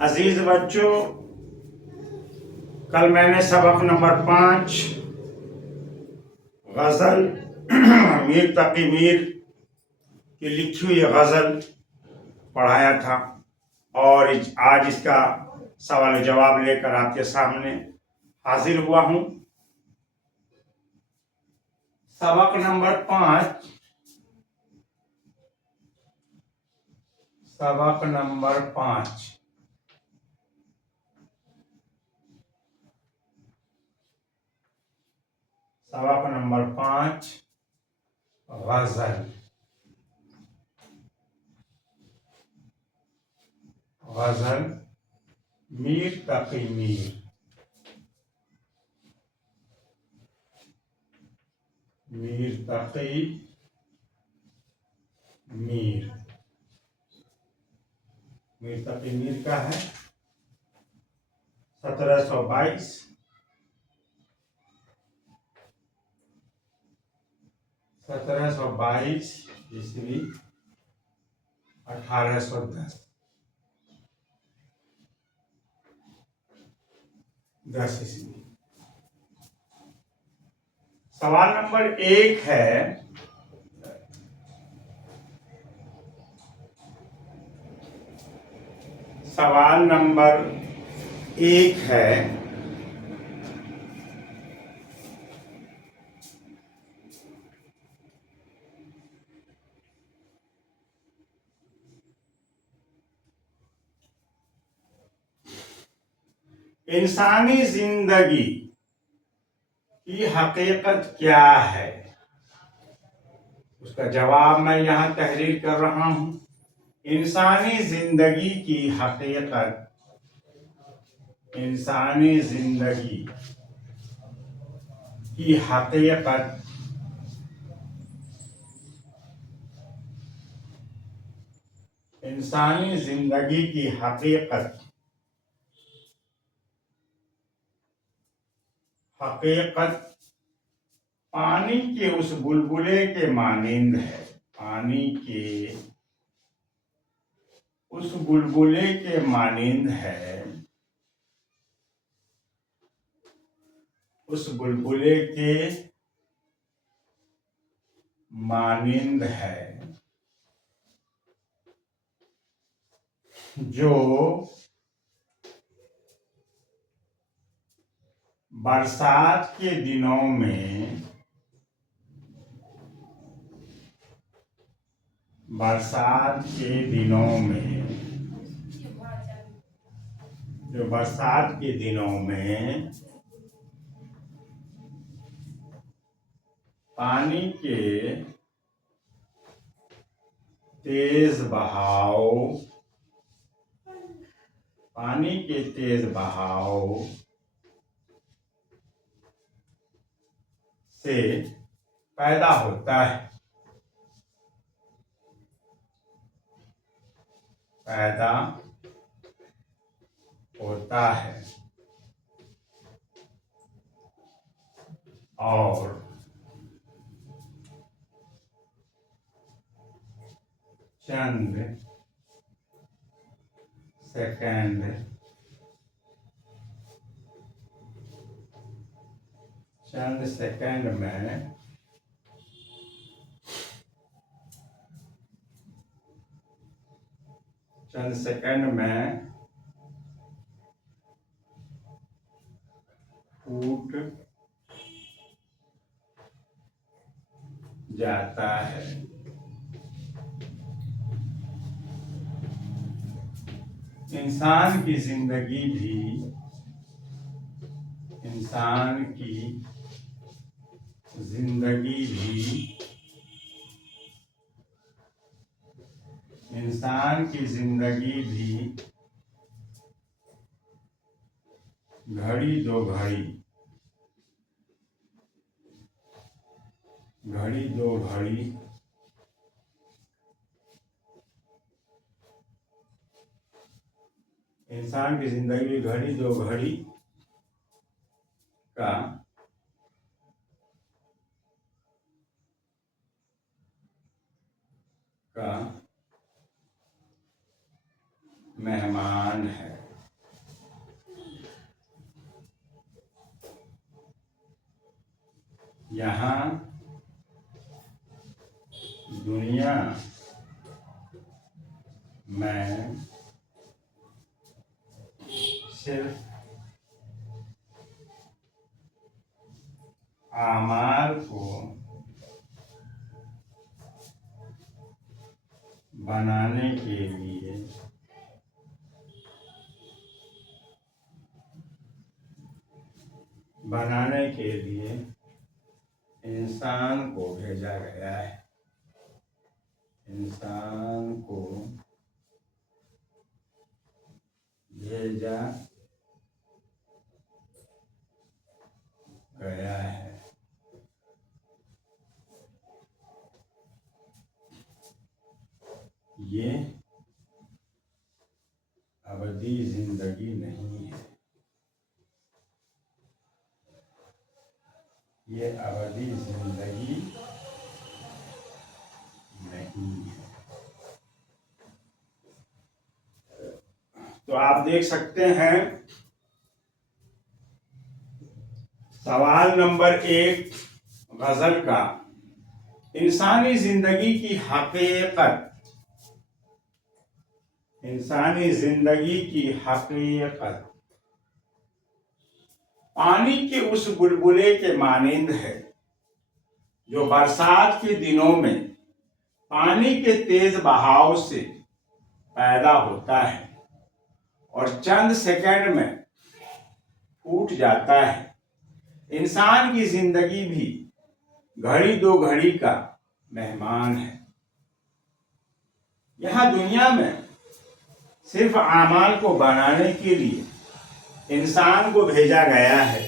अजीज बच्चों, कल मैंने सबक नंबर 5 गजल मीर तकी मीर की लिखी हुई गजल पढ़ाया था और आज इसका सवाल जवाब लेकर आपके सामने हाजिर हुआ हूं। सबक नंबर 5 सबक नंबर 5 सबक नंबर 5 गजल गजल मीर तकी मीर। मीर तकी मीर मीर तकी मीर का है 1722 1722 ईस्वी 1810 ईस्वी। सवाल नंबर 1 है, सवाल नंबर 1 है, इंसानी जिंदगी की हकीकत क्या है? उसका जवाब मैं यहां तहरीर कर रहा हूं। इंसानी जिंदगी की हकीकत, इंसानी जिंदगी की हकीकत इंसानी जिंदगी की हकीकत हकीकत पानी के उस बुलबुले के मानिंद है। पानी के उस बुलबुले के मानिंद है। उस बुलबुले के मानिंद है जो बरसात के दिनों में बरसात के दिनों में जो बरसात के दिनों में पानी के तेज बहाव पानी के तेज बहाव से पैदा होता है। पैदा होता है और चंद सेकंड में चंद सेकंड में फूट जाता है। इंसान की जिंदगी भी इंसान की जिंदगी भी इंसान की जिंदगी भी घड़ी दो घड़ी घड़ी दो घड़ी इंसान की जिंदगी भी घड़ी दो घड़ी का का मेहमान है। यहाँ दुनिया में सिर्फ आमाल को बनाने के लिए इंसान को भेजा गया है। इंसान को भेजा गया है। ये अबदी जिंदगी नहीं है। ये अबदी जिंदगी नहीं है। तो आप देख सकते हैं सवाल नंबर 1 गजल का, इंसानी जिंदगी की हकीकत, इंसानी जिंदगी की हकीकत पानी के उस बुलबुले के मानिंद है जो बरसात के दिनों में पानी के तेज बहाव से पैदा होता है और चंद सेकंड में फूट जाता है। इंसान की जिंदगी भी घड़ी दो घड़ी का मेहमान है। यहाँ दुनिया में सिर्फ आमाल को बनाने के लिए इंसान को भेजा गया है।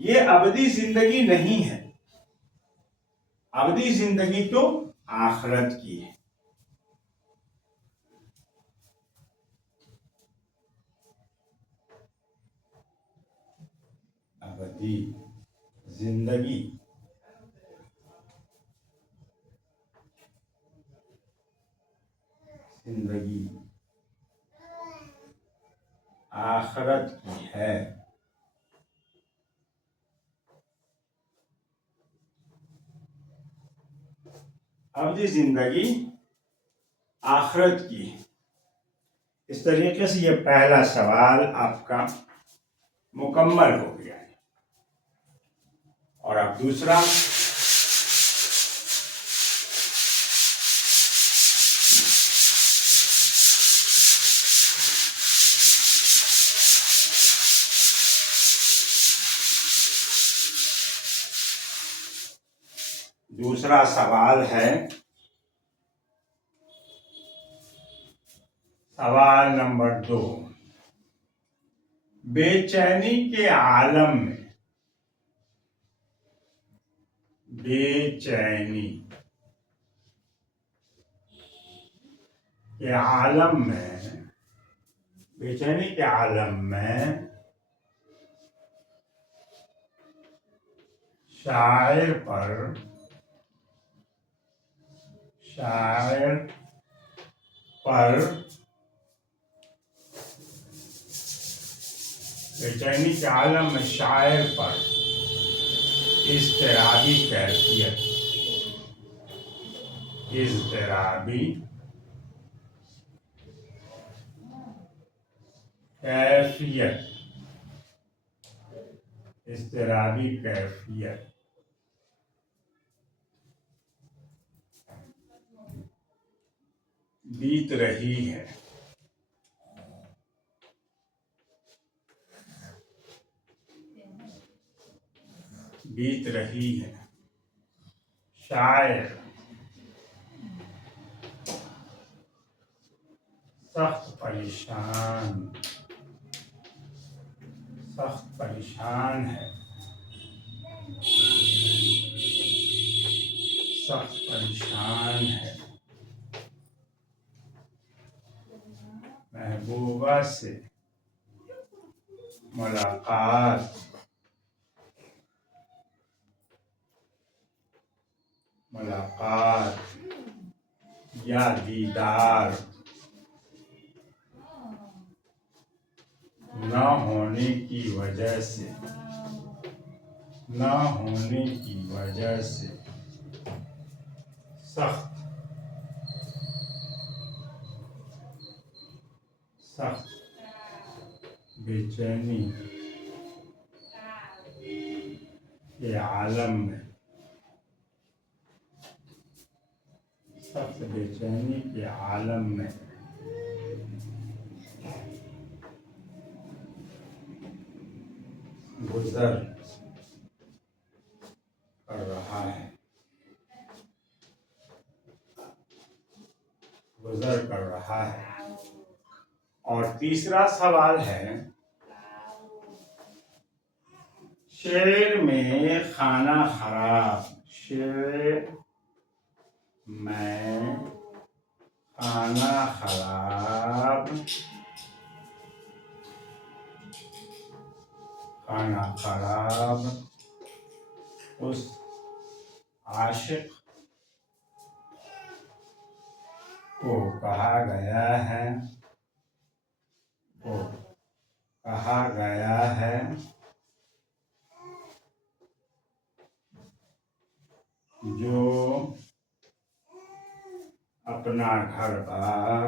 ये अबदी जिंदगी नहीं है। अबदी जिंदगी तो आखिरत की है। अबदी जिंदगी आखिरत की है। अबदी जिंदगी आखिरत की है। इस तरीके से ये पहला सवाल आपका मुकम्मल हो गया है। और अब दूसरा, दूसरा सवाल है सवाल नंबर 2, बेचैनी के आलम में, बेचैनी के आलम में, बेचैनी के आलम में शायर पर बेचैनी के आलम में शायर पर इज़्तिराबी कैफियत, इज़्तिराबी कैफियत, इज़्तिराबी कैफियत बीत रही है। बीत रही है। शायर सख्त परेशान है। सख्त परेशान है। महबूबा से मुलाकात या दीदार न होने की वजह से, न होने की वजह से सख्त सख्त बेचैनी के आलम में, सख्त बेचैनी के आलम में गुजर कर रहा है, गुजर कर रहा है। और तीसरा सवाल है, शेर में खाना खराब, शेर में खाना खराब, खाना खराब उस आशिक को कहा गया है, को कहा गया है जो अपना घर-बार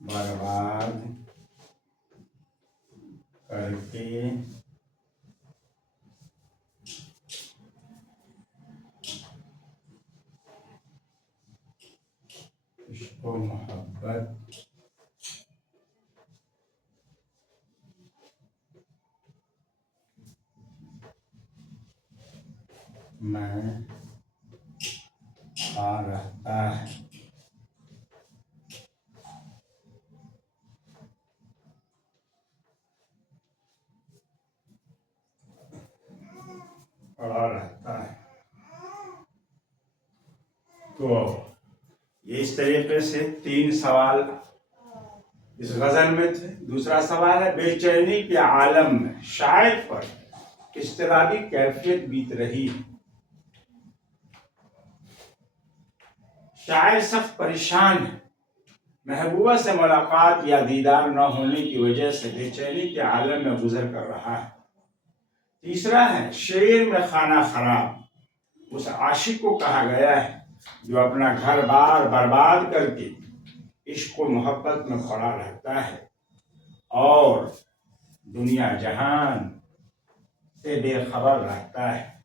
बर्बाद करके इसको मोहब्बत में आ रहता है, पड़ा रहता है। तो इस तरीके से 3 सवाल इस गजल में थे। दूसरा सवाल है, बेचैनी के आलम में शायर पर इज़्तिराबी कैफियत बीत रही है। शायर सख्त परेशान है, महबूबा से मुलाकात या दीदार न होने की वजह से बेचैनी के आलम में गुजर कर रहा है। तीसरा है, शेर में खाना खराब उस आशिक को कहा गया है जो अपना घर बार बर्बाद करके इश्क और मोहब्बत में पड़ा रहता है और दुनिया जहान से बेखबर रहता है,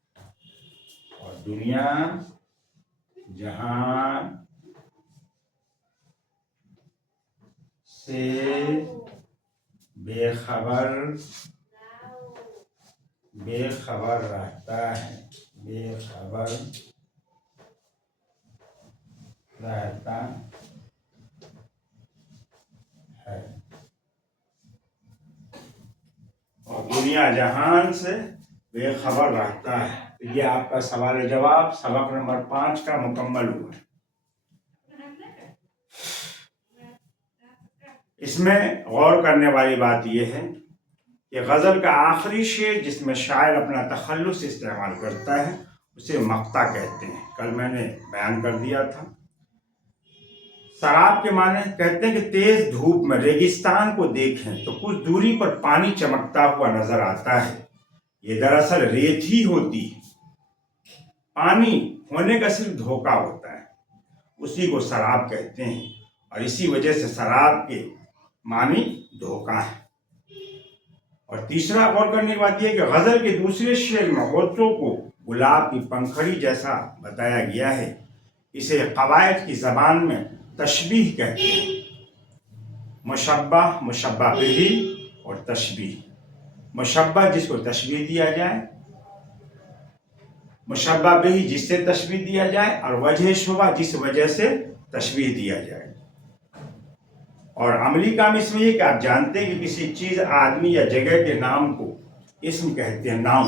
और दुनिया जहान से बेखबर रहता है, बेखबर रहता है, और दुनिया जहान से बेखबर रहता है। तो ये आपका सवाल जवाब सबक नंबर 5 का मुकम्मल हुआ। इसमें गौर करने वाली बात यह है कि गज़ल का आखिरी शेर जिसमें शायर अपना तखल्लुस इस्तेमाल करता है उसे मक्ता कहते हैं। कल मैंने बयान कर दिया था। सराब के माने कहते हैं कि तेज धूप में रेगिस्तान को देखें तो कुछ दूरी पर पानी चमकता हुआ नजर आता है। ये दरअसल रेत ही होती है, पानी होने का सिर्फ धोखा होता है, उसी को शराब कहते हैं। और इसी वजह से शराब के मानी धोखा है। और तीसरा गौर करने की बात यह कि गजल के दूसरे शेर में औरतों को गुलाब की पंखड़ी जैसा बताया गया है। इसे कवायद की जबान में तशबीह कहते हैं। मुशब्बा, मुशब्बा बिही और तशबीह। मुशब्बा जिसको तशबीह दिया जाए, मुशब्बा बिही जिससे तशबीह दिया जाए, और वजह शुबा जिस वजह से तशबीह दिया जाए। और अमली काम इसमें यह कि आप जानते हैं कि किसी चीज, आदमी या जगह के नाम को इस्म कहते हैं, नाम।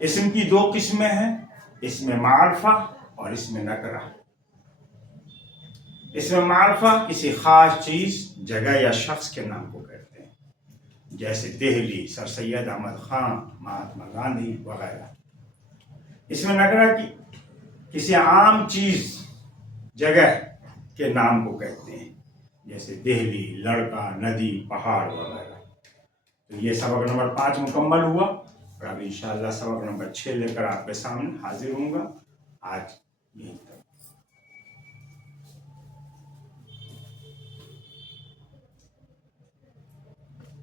इस्म की 2 किस्में हैं, इसमें मारफा और इसमें नकरा। इसमें मारफा किसी खास चीज, जगह या शख्स के नाम को कहते हैं, जैसे दिल्ली, सर सैयद अहमद खान, महात्मा गांधी वगैरह। इसमें नगरा की किसी आम चीज जगह के नाम को कहते हैं, जैसे दिल्ली, लड़का, नदी, पहाड़ वगैरह। तो ये सबक नंबर 5 मुकम्मल हुआ और अब इंशाअल्लाह सबक नंबर 6 लेकर आपके सामने हाजिर होऊंगा। आज यहीं तक।